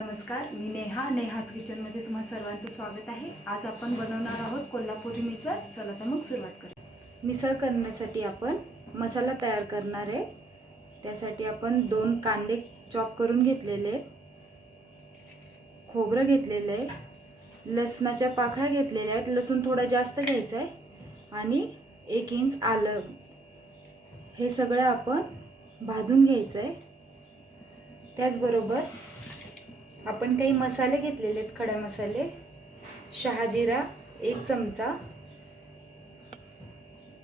नमस्कार मी नेहा. नेहाच किचनमध्ये तुम्हा सर्वांचं स्वागत आहे. आज आपण बनवणार आहोत कोल्हापुरी मिसळ. चला तर मग सुरुवात करू मिसळ करण्यासाठी आपण मसाला तयार करणार आहे. त्यासाठी आपण दोन कांदे चॉप करून घेतलेले खोबरं घेतलेलं आहे. लसणाच्या पाखळ्या घेतलेल्या आहेत. लसूण थोडा जास्त घ्यायचं आहे. आणि एक इंच आलं हे सगळं आपण भाजून घ्यायचं आहे. त्याचबरोबर आपण काही मसाले घेतलेले आहेत खडे मसाले शहाजिरा एक चमचा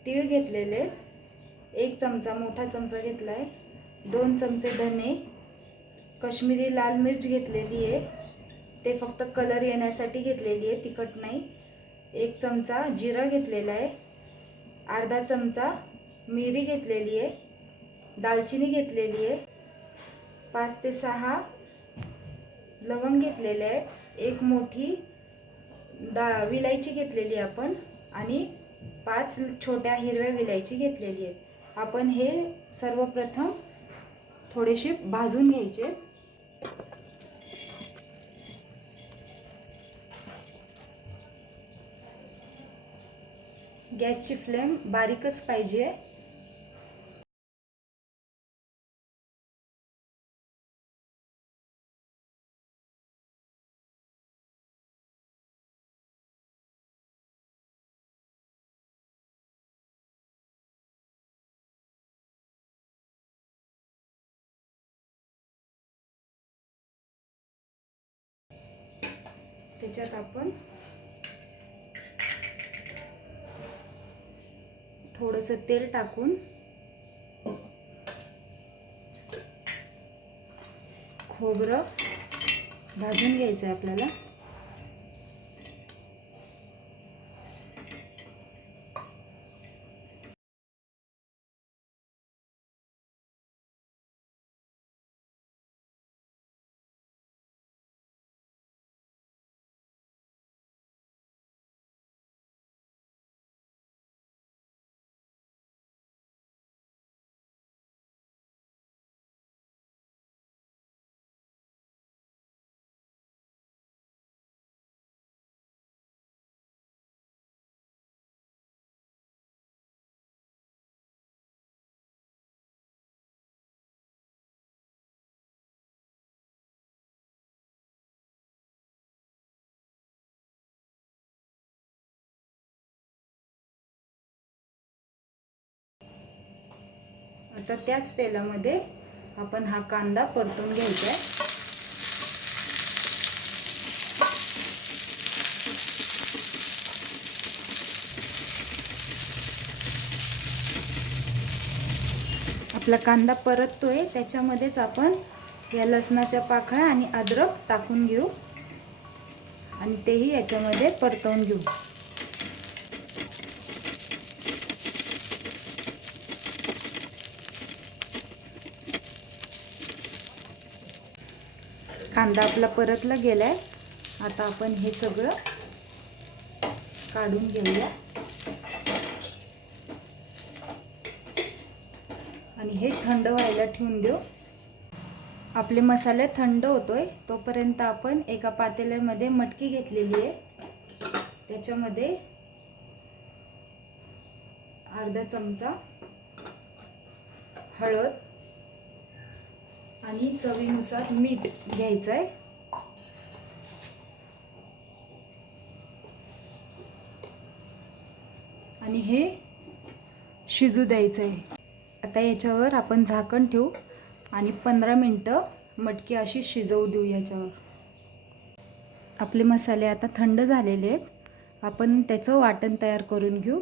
तीळ घेतलेले आहेत एक चमचा मोठा चमचा घेतला आहे दोन चमचे धने कश्मीरी लाल मिर्च घेतलेली आहे ते फक्त कलर येण्यासाठी घेतलेली आहे तिखट नाही. एक चमचा जिरा घेतलेला आहे अर्धा चमचा मिरी घेतलेली आहे दालचिनी घेतलेली आहे पाच ते सहा लवंग घेतलेले आहे. एक मोठी दा विलायची घेतलेली आपण. आणि पाच छोट्या हिरव्या विलायची घेतलेली आहे. आपण हे सर्वप्रथम थोडेसे भाजून घ्यायचे. गॅसची फ्लेम बारीकच पाहिजे. त्याच्यात आपण थोडंसं तेल टाकून खोबरं भाजून घ्यायचं आहे आपल्याला. आता त्याच तेलामध्ये आपण हा कांदा परतून घ्यायचा आहे. आपला कांदा परततोय त्याच्यामध्येच आपण या लसणाच्या पाकळ्या आणि अद्रक टाकून घेऊ आणि तेही याच्यामध्ये परतवून घेऊ. कांदा आपला परतला गेलाय. आता आपण हे सगळं काढून घेऊया. आणि हे थंड व्हायला ठेवून देऊ. आपले मसाले थंड होतोय तोपर्यंत आपण एका पातेल्यामध्ये मटकी घेतलेली आहे. त्याच्यामध्ये अर्धा चमचा हळद आणि चवीनुसार मीठ घ्यायचं आहे आणि हे शिजू द्यायचं आहे आता याच्यावर आपण झाकण ठेवू आणि पंधरा मिनटं मटकी अशी शिजवू देऊ याच्यावर. आपले मसाले आता थंड झालेले आहेत. आपण त्याचं वाटण तयार करून घेऊ.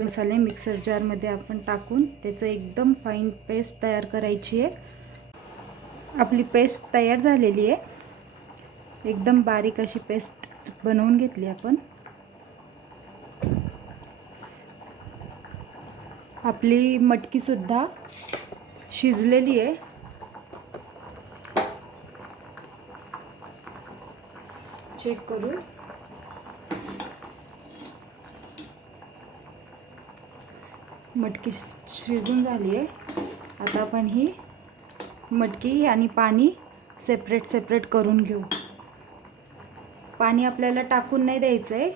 मसाले मिक्सर जारमध्ये आपण टाकून त्याचं एकदम फाईन पेस्ट तयार करायची आहे. आपली पेस्ट तयार झालेली आहे. एकदम बारीक अशी पेस्ट बनवून घेतली आपण. आपली मटकीसुद्धा शिजलेली आहे. चेक करू मटकी शिजून झाली आहे. आता आपण ही मटकी आणि पाणी सेपरेट सेपरेट करून घेऊ. पाणी आपल्याला टाकून नाही द्यायचं आहे.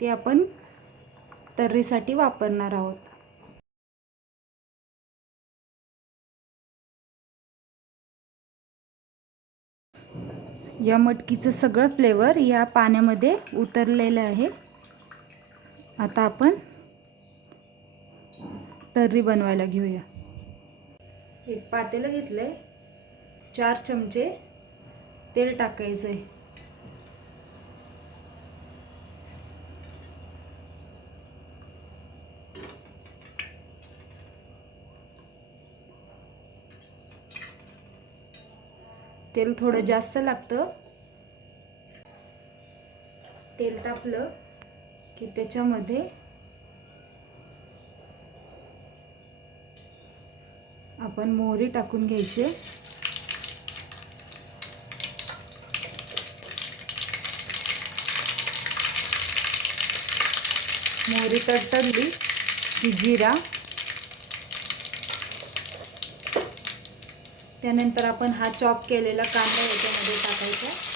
ते आपण तर्रीसाठी वापरणार आहोत. या मटकीचं सगळं फ्लेवर या पाण्यामध्ये उतरलेलं आहे. आता आपण तर्री बनवायला घेऊया. एक पातेलं घेतलं आहे चार चमचे तेल टाकायचं आहे तेल थोडं जास्त लागतं. तेल तापलं की त्याच्यामध्ये आपण मोहरी टाकून घ्यायची. मोहरी तडतडली की जिरा. त्यानंतर आपण हा चॉप केलेला कांदा याच्यामध्ये टाकायचा.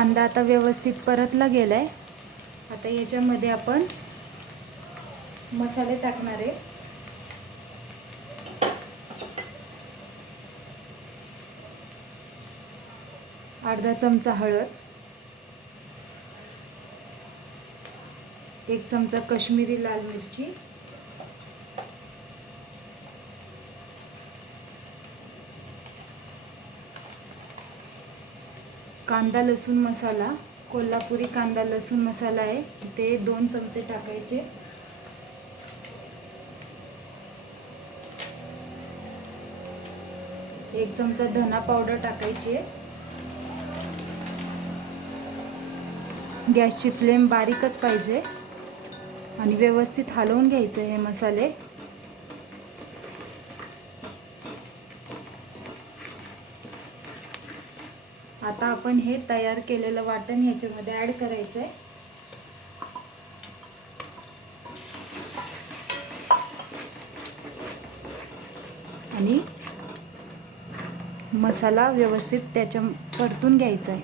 कांदा आता व्यवस्थित परतला गेलाय. आता याच्यामध्ये आपण मसाले टाकणार आहे. अर्धा चमचा हळद. एक चमचा कश्मीरी लाल मिरची. कांदा लसूण मसाला कोल्हापुरी कांदा लसूण मसाला आहे. ते दोन चमचे टाकायचे. एक चमचा धना पावडर टाकायची आहे. गॅसची फ्लेम बारीकच पाहिजे. आणि व्यवस्थित हलवून घ्यायचे हे मसाले. आता आपण हे तयार केलेलं वाटण ह्याच्यामध्ये ॲड करायचं आहे आणि मसाला व्यवस्थित त्याच्या परतून घ्यायचा आहे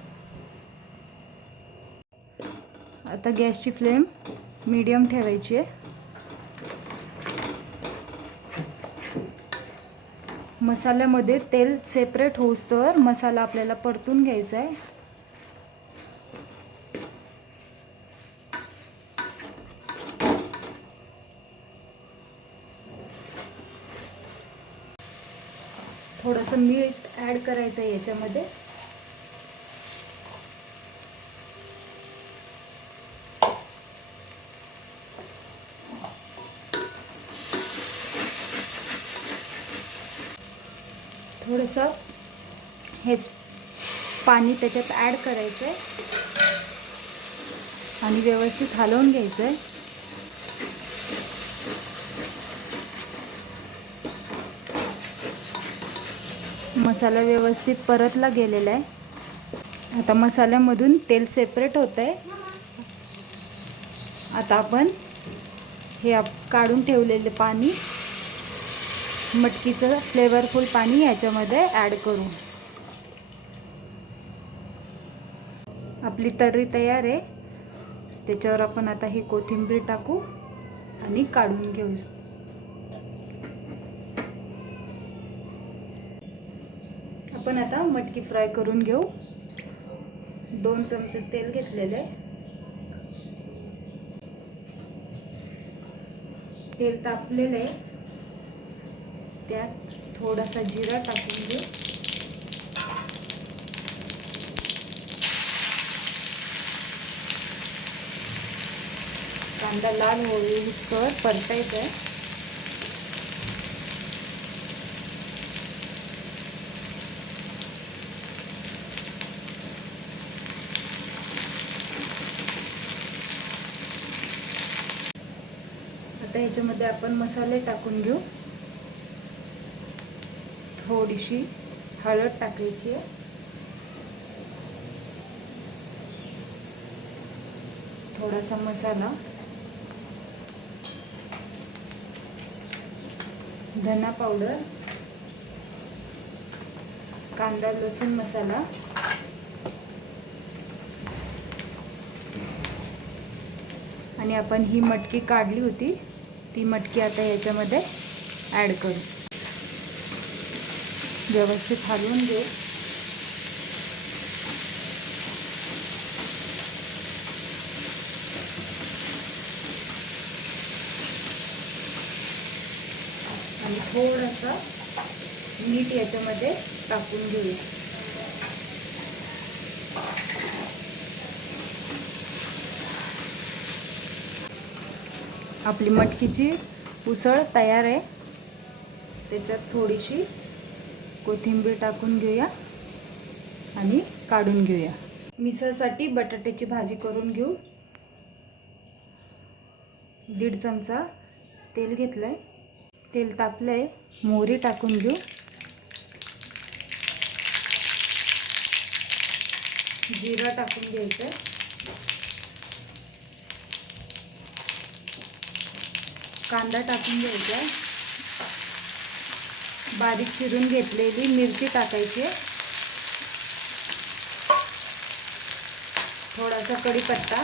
आता गॅसची फ्लेम मीडियम ठेवायची आहे मसाल्यामध्ये तेल सेपरेट होऊस्तोवर मसाला आपल्याला परतून घ्यायचा आहे. थोडंसं मीठ ॲड करायचं आहे याच्यामध्ये. थोडंसं हे पाणी त्याच्यात ॲड करायचं आहे आणि व्यवस्थित हलवून घ्यायचं आहे मसाला व्यवस्थित परतला गेलेला आहे. आता मसाल्यामधून तेल सेपरेट होतं आहे आता आपण हे आप काढून ठेवलेले पाणी मटकीचं फ्लेवरफुल पाणी याच्यामध्ये ॲड करू आपली तर्री तयार आहे. त्याच्यावर आपण आता ही कोथिंबीर टाकू आणि काढून घेऊ. आपण आता मटकी फ्राय करून घेऊ. दोन चमचे तेल घेतलेले. तेल तापलेलं आहे. त्यात थोडासा जिरा टाकून घेऊ. कांदा लाल होईस्तोवर परतायचा आहे. आता ह्याच्यामध्ये आपण मसाले टाकून घेऊ. थोडीशी हळद टाकायची आहे. थोडासा मसाला. धना पावडर. कांदा लसूण मसाला. आणि आपण ही मटकी काढली होती ती मटकी आता याच्यामध्ये ॲड करू. व्यवस्थित हलवून घेऊ आणि थोडंसं मीठ याच्यामध्ये टाकून घेऊया आपली मटकीची उसळ तयार आहे. त्याच्यात थोडीशी कोथिंबीर टाकून घेऊया आणि काढून घेऊया. मिसळसाठी बटाट्याची भाजी करून घेऊ. दीड चमचा तेल घेतलं आहे तेल तापलं आहे मोहरी टाकून घेऊ. जिरा टाकून घ्यायचं कांदा टाकून घ्यायचा बारीक चिरून घेतलेली मिरची टाकायची. थोडासा कढीपत्ता.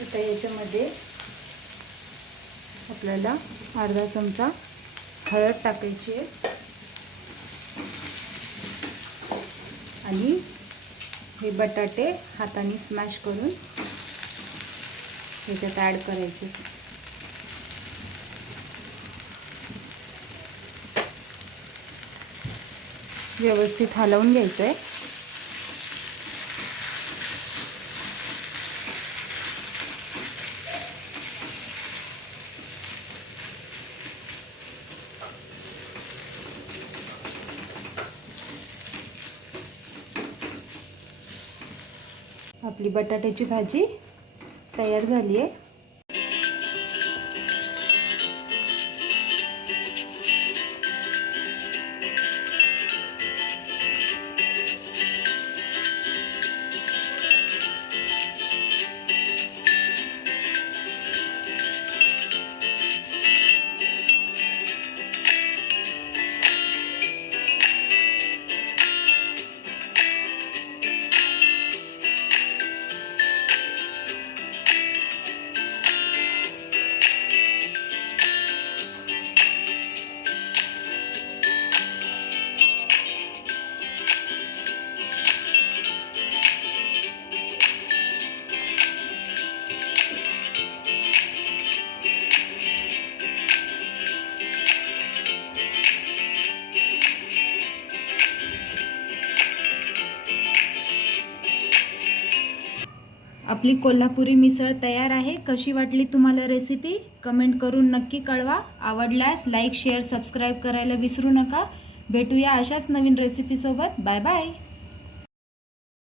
आता याच्यामध्ये आपल्याला अर्धा चमचा हळद टाकायची आहे. आणि हे बटाटे हाताने स्मॅश करून ह्याच्यात ॲड करायचे. व्यवस्थित हलवून घ्यायचं आहे आपली बटाट्याची भाजी तयार झाली आहे. आपली कोल्हापुरी मिसळ तयार आहे. कशी वाटली तुम्हाला रेसिपी कमेंट करून नक्की कळवा. आवडल्यास लाईक शेअर सबस्क्राईब करायला विसरू नका. भेटूया अशाच नवीन रेसिपीसोबत बाय बाय